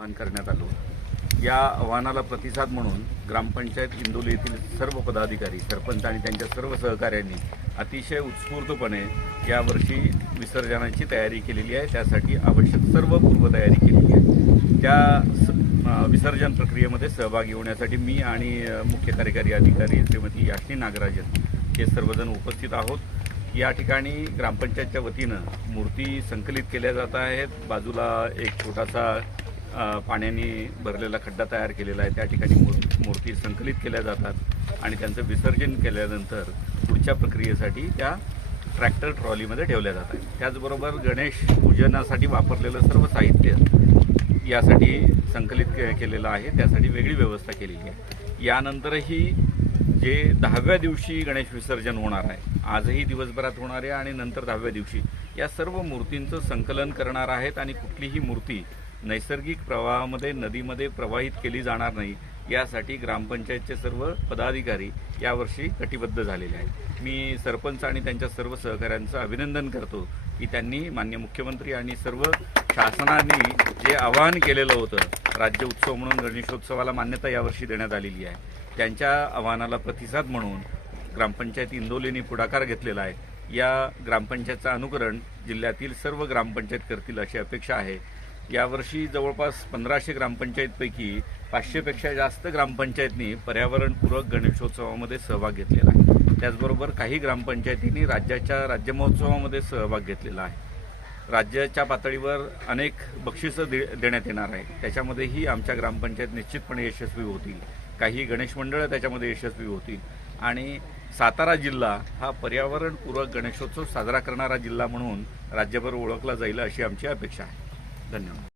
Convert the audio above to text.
आवाहन करण्यात आलं या आव्हानाला प्रतिसाद म्हणून ग्रामपंचायत इंदोली येथील सर्व पदाधिकारी सरपंच आणि त्यांच्या सर्व सहकाऱ्यांनी अतिशय उत्स्फूर्तपणे यावर्षी विसर्जनाची तयारी केलेली आहे. त्यासाठी आवश्यक सर्व पूर्वतयारी केलेली आहे. त्या स- विसर्जन प्रक्रियेमध्ये सहभागी होण्यासाठी मी आणि मुख्य कार्यकारी अधिकारी श्रीमती याश्नी नागराजन हे सर्वजण उपस्थित आहोत. या ठिकाणी ग्रामपंचायतच्या वतीनं मूर्ती संकलित केल्या जात आहेत. बाजूला एक छोटासा पाण्याने भरलेला खड्डा तयार केलेला आहे. त्या ठिकाणी मूर्ती संकलित केल्या जातात आणि त्यांचं विसर्जन केल्यानंतर पुढच्या प्रक्रियेसाठी त्या ट्रॅक्टर ट्रॉलीमध्ये ठेवल्या जातात त्याचबरोबर गणेश पूजनासाठी वापरलेलं सर्व साहित्य यासाठी संकलित के केलेलं आहे. त्यासाठी वेगळी व्यवस्था केलेली आहे. यानंतरही जे दहाव्या दिवशी गणेश विसर्जन होणार आहे आजही दिवसभरात होणार आहे आणि नंतर दहाव्या दिवशी या सर्व मूर्तींचं संकलन करणार आहेत आणि कुठलीही मूर्ती नैसर्गिक प्रवाहामध्ये नदीमध्ये प्रवाहित केली जाणार नाही यासाठी ग्रामपंचायतचे सर्व पदाधिकारी यावर्षी कटिबद्ध झालेले आहेत. मी सरपंच आणि त्यांच्या सर्व सहकाऱ्यांचं अभिनंदन करतो की त्यांनी मान्य मुख्यमंत्री आणि सर्व शासनाने जे आवाहन केलेलं होतं राज्य उत्सव म्हणून गणेशोत्सवाला मान्यता यावर्षी देण्यात आलेली आहे. त्यांच्या आव्हानाला प्रतिसाद म्हणून ग्रामपंचायत इंदोलीने पुढाकार घेतलेला आहे. या ग्रामपंचायतचं अनुकरण जिल्ह्यातील सर्व ग्रामपंचायत करतील अशी अपेक्षा आहे. यावर्षी जवळपास पंधराशे ग्रामपंचायतपैकी पाचशेपेक्षा जास्त ग्रामपंचायतनी पर्यावरणपूरक गणेशोत्सवामध्ये सहभाग घेतलेला आहे. त्याचबरोबर काही ग्रामपंचायतींनी राज्याच्या राज्य महोत्सवामध्ये सहभाग घेतलेला आहे. राज्याच्या पातळीवर अनेक बक्षिसं दे देण्यात येणार आहे. त्याच्यामध्येही आमच्या ग्रामपंचायत निश्चितपणे यशस्वी होतील. काही गणेश मंडळं त्याच्यामध्ये यशस्वी होतील. आणि सातारा जिल्हा हा पर्यावरणपूरक गणेशोत्सव साजरा करणारा जिल्हा म्हणून राज्यभर ओळखला जाईल अशी आमची अपेक्षा आहे. धन्यवाद